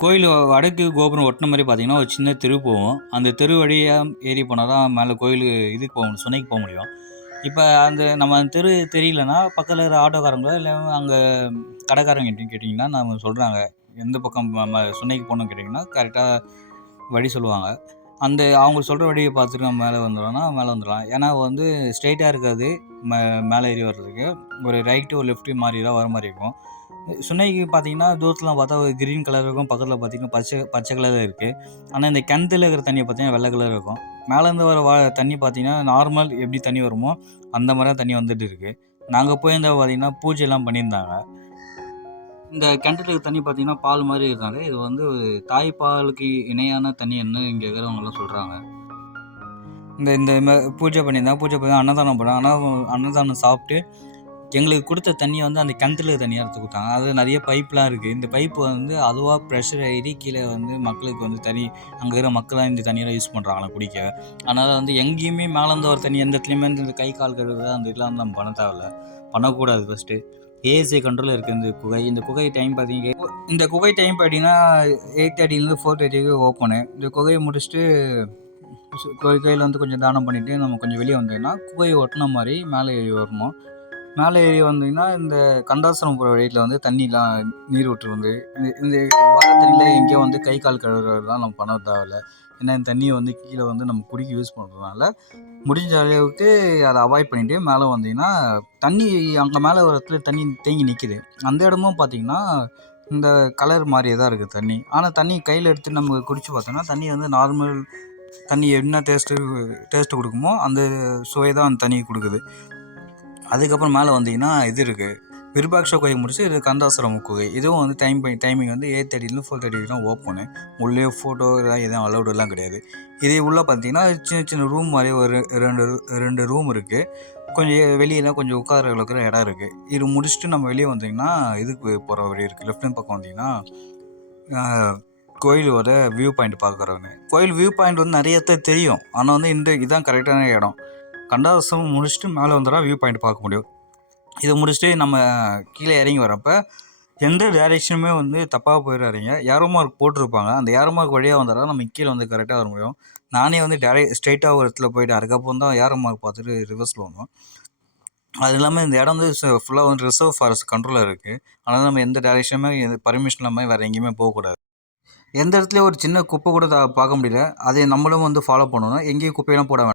கோயில் வடக்கு கோபுரம் ஒட்டின மாதிரி பார்த்தீங்கன்னா ஒரு சின்ன தெரு போகும். அந்த தெரு வழியாக ஏறி போனால் தான் மேலே கோயில் இதுக்கு போக முடியும், சுனைக்கு போக முடியும். இப்போ நம்ம அந்த தெரு தெரியலன்னா பக்கத்தில் இருக்கிற ஆட்டோக்காரங்களோ இல்லை அங்கே கடைக்காரங்கிட்டையும் கேட்டிங்கன்னா நம்ம சொல்கிறாங்க எந்த பக்கம் சுனைக்கு போகணும்னு கேட்டிங்கன்னா கரெக்டாக வழி சொல்லுவாங்க. அவங்க சொல்கிற வழியை பார்த்துட்டு நம்ம மேலே வந்துடும்னா மேலே வந்துடலாம். ஏன்னா ஸ்ட்ரெயிட்டாக இருக்காது. மேலே ஏறி வர்றதுக்கு ஒரு ரைட்டு ஒரு லெஃப்ட்டு மாதிரி தான் வர மாதிரி இருக்கும். சுனைக்கு பார்த்தீங்கன்னா தூரத்தில் பார்த்தா ஒரு கிரீன் கலர் இருக்கும், பக்கத்தில் பார்த்தீங்கன்னா பச்சை கலரில் இருக்குது. ஆனால் இந்த கிணத்துல இருக்கிற தண்ணியை பார்த்தீங்கன்னா வெள்ளை கலர் இருக்கும். மேலேருந்து வர தண்ணி பார்த்தீங்கன்னா நார்மல் எப்படி தண்ணி வருமோ அந்த மாதிரி தான் தண்ணி வந்துட்டு இருக்குது. நாங்கள் போயிருந்த பார்த்தீங்கன்னா பூஜைலாம் பண்ணியிருந்தாங்க. இந்த கிணத்துல இருக்கிற தண்ணி பார்த்தீங்கன்னா பால் மாதிரி இருந்தாங்க. இது ஒரு தாய்ப்பாலுக்கு இணையான தண்ணி என்ன இங்கே இருக்கிறவங்கலாம் சொல்கிறாங்க. இந்த பூஜை பண்ணியிருந்தாங்க. பூஜை பண்ணி அன்னதானம் பண்ணாங்க. ஆனால் அன்னதானம் சாப்பிட்டு எங்களுக்கு கொடுத்த தண்ணியை அந்த கிணத்துல தண்ணியாக எடுத்து கொடுத்தாங்க. அது நிறைய பைப்லாம் இருக்குது. இந்த பைப்பு அதுவாக ப்ரெஷர் ஏறி கீழே மக்களுக்கு தண்ணி அங்கே இருக்கிற மக்கள்லாம் இந்த தண்ணியெல்லாம் யூஸ் பண்ணுறாங்களா குடிக்க. அதனால் எங்கேயுமே மேலேருந்து ஒரு தண்ணி எந்த இடத்துலையுமே இந்த கை கால் கழுவுறது அந்த இதெல்லாம் நம்ம பண்ண தேவையில்ல, பண்ணக்கூடாது. ஃபஸ்ட்டு ஏஎஸ்ஐ கண்ட்ரோலில் இருக்குது இந்த குகை டைம் பார்த்தீங்கன்னா இந்த குகை டைம் பார்த்தீங்கன்னா 8:30 4:30 ஓப்பனு. இந்த குகையை முடிச்சுட்டு கோயில் கொஞ்சம் தானம் பண்ணிவிட்டு நம்ம கொஞ்சம் வெளியே வந்தோம்னா குகையை ஒட்டின மாதிரி மேலே ஏறி வரணும். மேலே ஏறி வந்தீங்கன்னா இந்த கண்டாசுரம் போகிற வழியில் தண்ணிலாம் நீர் விட்டு இந்த வர தண்ணியில் எங்கேயோ கை கால் கழுவுறதுலாம் நம்ம பண்ண தேவையில்ல. ஏன்னா இந்த தண்ணியை கீழே நம்ம குடிக்க யூஸ் பண்ணுறதுனால முடிஞ்ச அளவுக்கு அதை அவாய்ட் பண்ணிவிட்டு மேலே வந்தீங்கன்னா தண்ணி அங்கே மேலே ஒரு இடத்துல தண்ணி தேங்கி நிற்கிது. அந்த இடமும் பார்த்திங்கன்னா இந்த கலர் மாதிரியே தான் இருக்குது தண்ணி. ஆனால் தண்ணி கையில் எடுத்து நம்ம குடித்து பார்த்தோன்னா தண்ணி நார்மல் தண்ணி என்ன டேஸ்ட்டு கொடுக்குமோ அந்த சுவை தான் அந்த தண்ணி கொடுக்குது. அதுக்கப்புறம் மேலே வந்தீங்கன்னா இது இருக்குது, விருபாட்ச குகை முடிச்சு இது கந்தாசுரம் குகை. இதுவும் டைமிங் 8:30 4:30 தான் ஓப்பனு. உள்ளே ஃபோட்டோ இதெல்லாம் எதுவும் அலௌடெல்லாம் கிடையாது. இதே உள்ளே பார்த்தீங்கன்னா சின்ன சின்ன ரூம் மாதிரி ஒரு ரெண்டு ரூம் இருக்குது. கொஞ்சம் வெளியெல்லாம் கொஞ்சம் உட்கார இருக்கிற இடம் இருக்குது. இது முடிச்சுட்டு நம்ம வெளியே வந்தீங்கன்னா இதுக்கு போகிற வழி இருக்குது. லெஃப்ட் ஹேண்ட் பக்கம் வந்தீங்கன்னா கோயிலோட வியூ பாயிண்ட் பார்க்குறவங்க. கோயில் வியூ பாயிண்ட் நிறைய தெரியும். ஆனால் இதுதான் கரெக்டான இடம். கண்டாசுரம் முடிச்சுட்டு மேலே வந்துடா வியூ பாயிண்ட் பார்க்க முடியும். இதை முடிச்சுட்டு நம்ம கீழே இறங்கி வரப்போ எந்த டைரெக்ஷனுமே தப்பாக போயிடாதீங்க. ஏரோ மார்க் போட்டிருப்பாங்க. அந்த ஏரோ மார்க் வழியாக வந்தால் நம்ம கீழே கரெக்டாக வர முடியும். நானே ஸ்ட்ரெயிட்டாக ஒரு இடத்துல போயிட்டு அதுக்கப்புறம் தான் ஏரோ மார்க் பார்த்துட்டு ரிவர்ஸில் வந்தோம். அது இல்லாமல் இந்த இடம் ஃபுல்லாக ரிசர்வ் ஃபாரஸ்ட் கண்ட்ரோலில் இருக்குது. அதனால் நம்ம எந்த டைரெக்ஷனுமே பர்மிஷன் இல்லாமல் வேறு எங்கேயுமே போகக்கூடாது. எந்த இடத்துலையும் ஒரு சின்ன குப்பை கூட பார்க்க முடியல. அதை நம்மளும் ஃபாலோ பண்ணணும். எங்கேயும் குப்பையெல்லாம் போட வேண்டாம்.